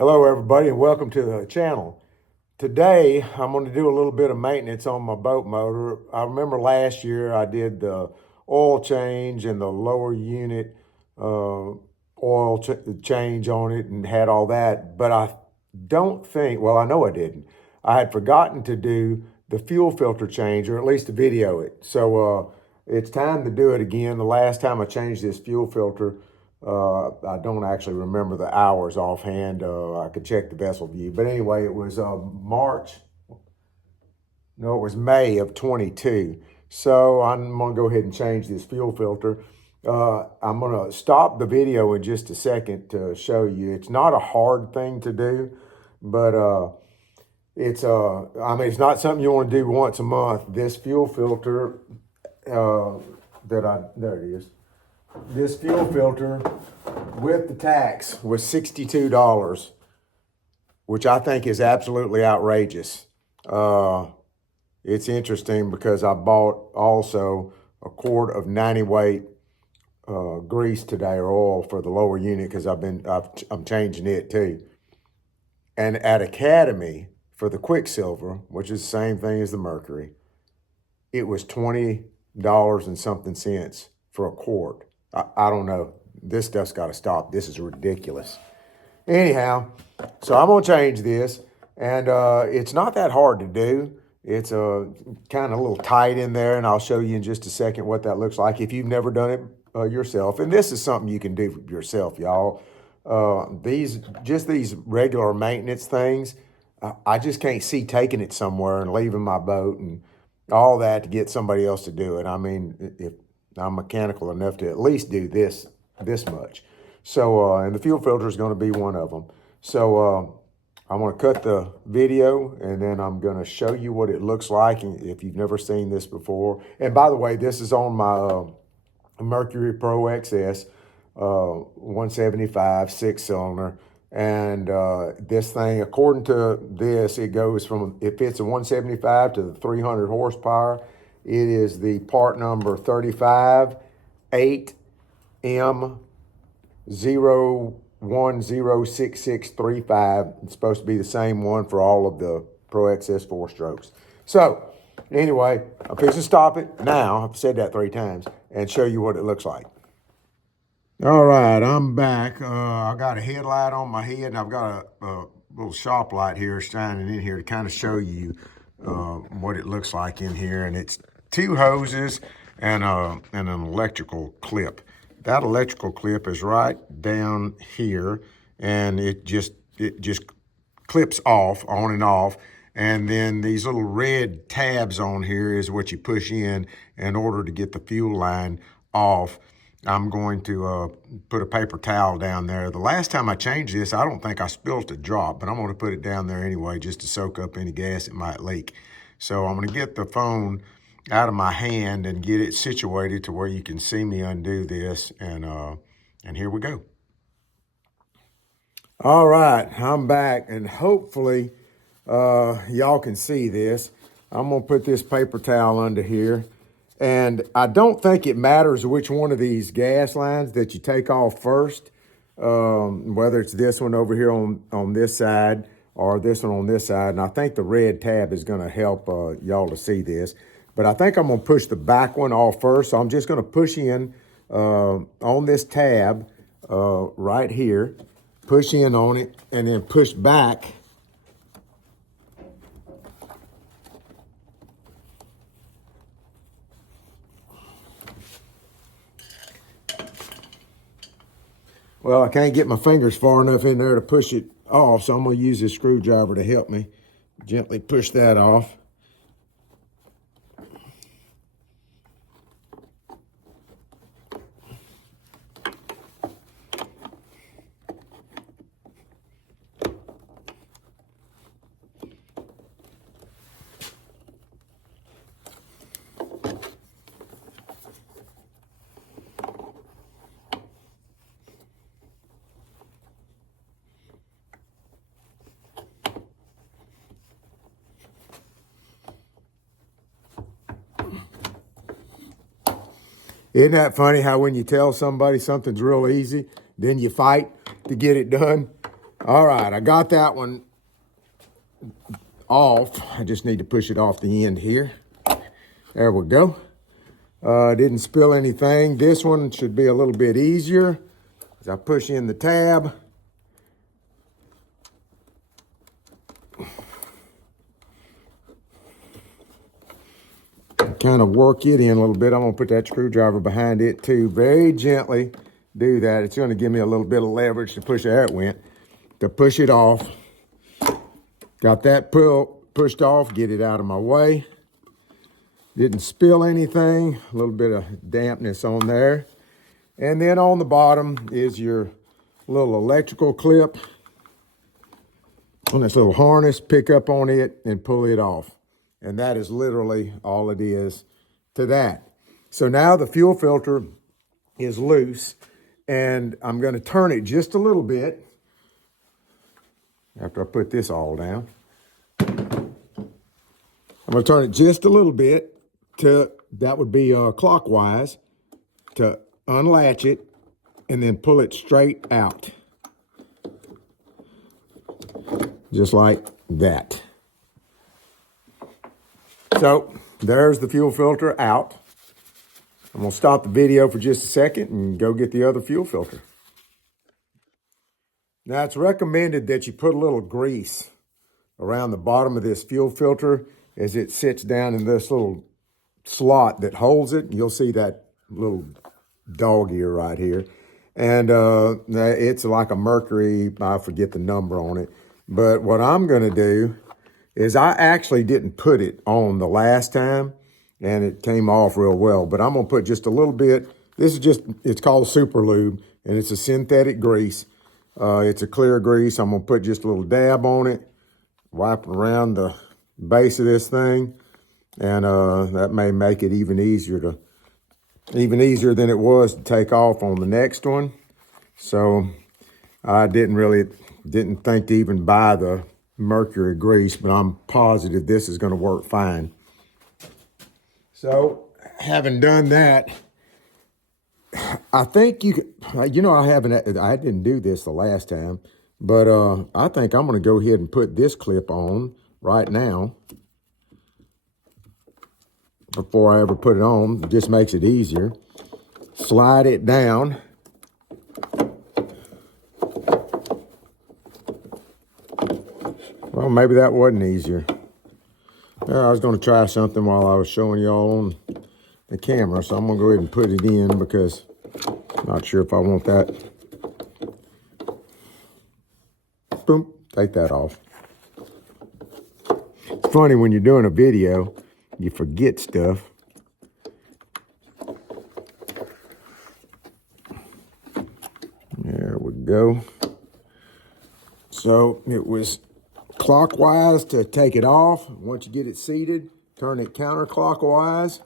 Hello everybody and welcome to the channel. Today I'm going to do a little bit of maintenance on my boat motor. I remember last year I did the oil change and the lower unit change on it and had all that, but I don't think, well I know I didn't. I had forgotten to do the fuel filter change, or at least to video it. So it's time to do it again. The last time I changed this fuel filter, I don't actually remember the hours offhand. I could check the vessel view. But anyway, it was it was May of 22. So I'm going to go ahead and change this fuel filter. I'm going to stop the video in just a second to show you. It's not a hard thing to do, but it's not something you want to do once a month. This fuel filter, there it is. This fuel filter with the tax was $62, which I think is absolutely outrageous. It's interesting because I bought also a quart of 90 weight grease today, or oil, for the lower unit because I'm changing it too. And at Academy for the Quicksilver, which is the same thing as the Mercury, it was $20 and something cents for a quart. I don't know. This stuff's got to stop. This is ridiculous. Anyhow, so I'm going to change this, and it's not that hard to do. It's kind of a little tight in there, and I'll show you in just a second what that looks like if you've never done it yourself. And this is something you can do yourself, y'all. These regular maintenance things, I just can't see taking it somewhere and leaving my boat and all that to get somebody else to do it. I mean, if I'm mechanical enough to at least do this much. So, and the fuel filter is going to be one of them. So I'm going to cut the video and then I'm going to show you what it looks like if you've never seen this before. And by the way, this is on my Mercury Pro XS 175 6-cylinder. And this thing, according to this, it fits a 175 to the 300 horsepower. It is the part number 35-8M0106635. It's supposed to be the same one for all of the Pro XS 4-strokes. So anyway, I'm fixing to stop it now. I've said that 3 times and show you what it looks like. All right, I'm back. I got a headlight on my head, and I've got a little shop light here shining in here to kind of show you what it looks like in here. And it's 2 hoses and an electrical clip. That electrical clip is right down here, and it just clips off, on and off. And then these little red tabs on here is what you push in order to get the fuel line off. I'm going to put a paper towel down there. The last time I changed this, I don't think I spilled a drop, but I'm going to put it down there anyway just to soak up any gas it might leak. So I'm going to get the phone out of my hand and get it situated to where you can see me undo this, and here we go. All right, I'm back, and hopefully y'all can see this. I'm going to put this paper towel under here. And I don't think it matters which one of these gas lines that you take off first, whether it's this one over here on this side or this one on this side. And I think the red tab is going to help y'all to see this. But I think I'm going to push the back one off first. So I'm just going to push in on this tab right here, push in on it, and then push back. Well, I can't get my fingers far enough in there to push it off, so I'm going to use this screwdriver to help me gently push that off. Isn't that funny how when you tell somebody something's real easy, then you fight to get it done? All right, I got that one off. I just need to push it off the end here. There we go. Didn't spill anything. This one should be a little bit easier. As I push in the tab, kind of work it in a little bit. I'm gonna put that screwdriver behind it too. Very gently do that. It's gonna give me a little bit of leverage to push, there it went, to push it off. Got that pushed off, get it out of my way. Didn't spill anything, a little bit of dampness on there. And then on the bottom is your little electrical clip on this little harness. Pick up on it and pull it off. And that is literally all it is to that. So now the fuel filter is loose, and I'm going to turn it just a little bit after I put this all down. I'm going to turn it just a little bit to, that would be clockwise, to unlatch it and then pull it straight out. Just like that. So there's the fuel filter out. I'm gonna stop the video for just a second and go get the other fuel filter. Now it's recommended that you put a little grease around the bottom of this fuel filter as it sits down in this little slot that holds it. You'll see that little dog ear right here. And it's like a Mercury, I forget the number on it. But what I'm gonna do is I actually didn't put it on the last time and it came off real well, but I'm gonna put just a little bit. This is just, it's called Super Lube and it's a synthetic grease. It's a clear grease. I'm gonna put just a little dab on it, wipe around the base of this thing, and that may make it even easier than it was to take off on the next one. So I didn't think to even buy the Mercury grease, but I'm positive this is going to work fine. So having done that, I think I didn't do this the last time, but I think I'm going to go ahead and put this clip on right now before I ever put it on. It just makes it easier. Slide it down. Well, maybe that wasn't easier. I was going to try something while I was showing y'all on the camera, so I'm going to go ahead and put it in because I'm not sure if I want that. Boom, take that off. It's funny when you're doing a video, you forget stuff. There we go. So it was clockwise to take it off. Once you get it seated, turn it counterclockwise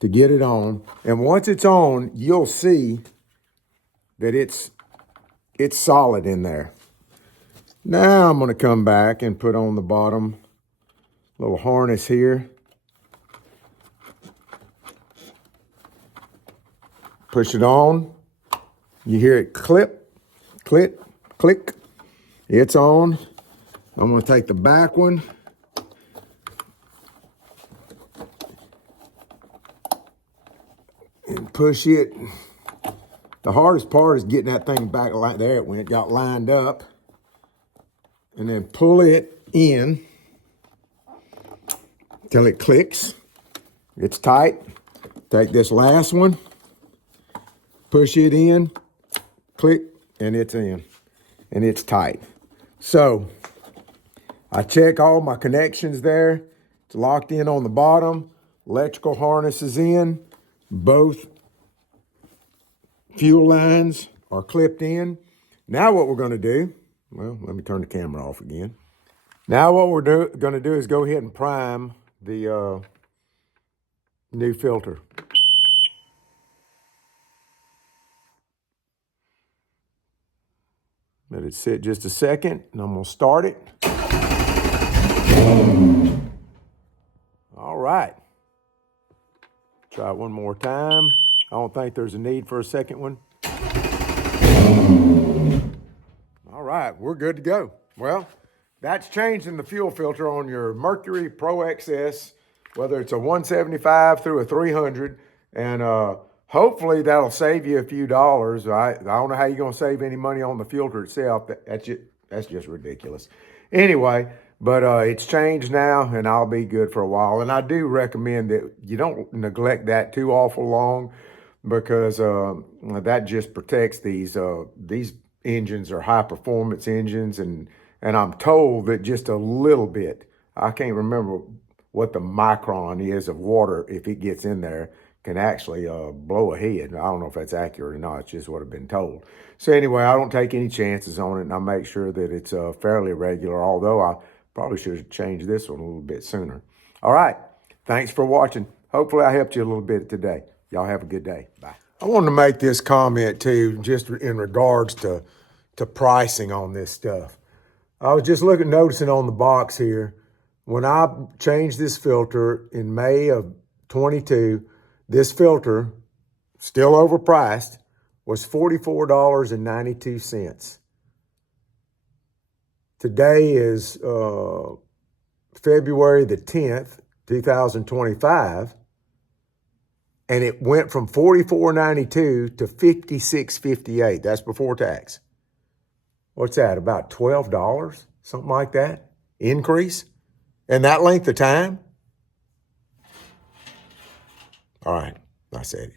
to get it on. And once it's on, you'll see that it's solid in there. Now I'm going to come back and put on the bottom little harness here. Push it on. You hear it clip, click, click. It's on. I'm going to take the back one. And push it. The hardest part is getting that thing back like there when it got lined up. And then pull it in till it clicks. It's tight. Take this last one. Push it in. Click. And it's in. And it's tight. So I check all my connections there. It's locked in on the bottom. Electrical harness is in. Both fuel lines are clipped in. Now what we're going to do, well, let me turn the camera off again. Now what we're going to do is go ahead and prime the new filter. Let it sit just a second, and I'm going to start it. All right. Try it one more time. I don't think there's a need for a second one. right, we're good to go. Well, that's changing the fuel filter on your Mercury Pro XS, whether it's a 175 through a 300, and hopefully that'll save you a few dollars. I don't know how you're going to save any money on the filter itself. That's just ridiculous. Anyway, but it's changed now, and I'll be good for a while. And I do recommend that you don't neglect that too awful long, because that just protects these engines are high performance engines, and I'm told that just a little bit, I can't remember what the micron is of water, if it gets in there, can actually blow a head. I don't know if that's accurate or not. It's just what I've been told. So anyway, I don't take any chances on it, and I make sure that it's fairly regular, although I probably should have changed this one a little bit sooner. All right. Thanks for watching. Hopefully I helped you a little bit today. Y'all have a good day. Bye. I wanted to make this comment too, just in regards to pricing on this stuff. I was just noticing on the box here, when I changed this filter in May of 22, this filter, still overpriced, was $44.92. Today is February the 10th, 2025, and it went from $44.92 to $56.58. That's before tax. What's that, about $12? Something like that? Increase? In that length of time? All right, I said it.